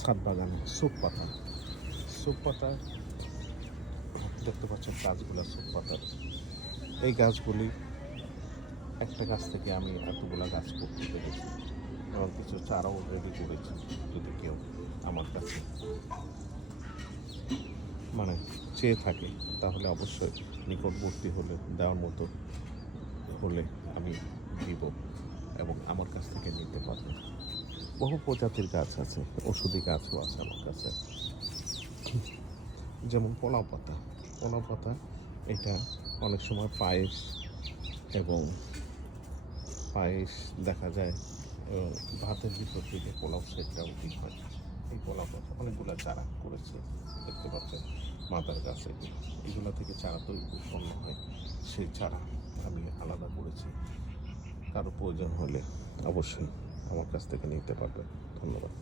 ছাদ বাগানে সুপ পাতা, সুপ পাতা দেখতে পাচ্ছেন গাছগুলো সুপ পাতার। এই গাছগুলি একটা গাছ থেকে আমি এতগুলা গাছ করতে পেরেছি এবং কিছু চারাও রেডি করেছি। যদি কেউ আমার কাছে মানে চেয়ে থাকে তাহলে অবশ্যই নিকটবর্তী হলে দেওয়ার মতো হলে আমি দিব এবং আমার কাছ থেকে নিতে পারবে। বহু প্রজাতির গাছ আছে, ওষুধি গাছও আছে আমার কাছে, যেমন পোলাও পাতা। পোলাও পাতা এটা অনেক সময় পায়েস এবং পায়েস দেখা যায় ভাতের ভিতর দিকে পোলাও সেটটাও ঠিক হয়। এই পোলাও পাতা অনেকগুলো চারা করেছে, দেখতে পাচ্ছেন মাদার গাছ। এগুলো থেকে চারা তৈরি উৎপন্ন হয়, সেই চারা আমি আলাদা করেছি। কারো প্রয়োজন হলে অবশ্যই আমার কাছ থেকে নিতে পারবে। ধন্যবাদ।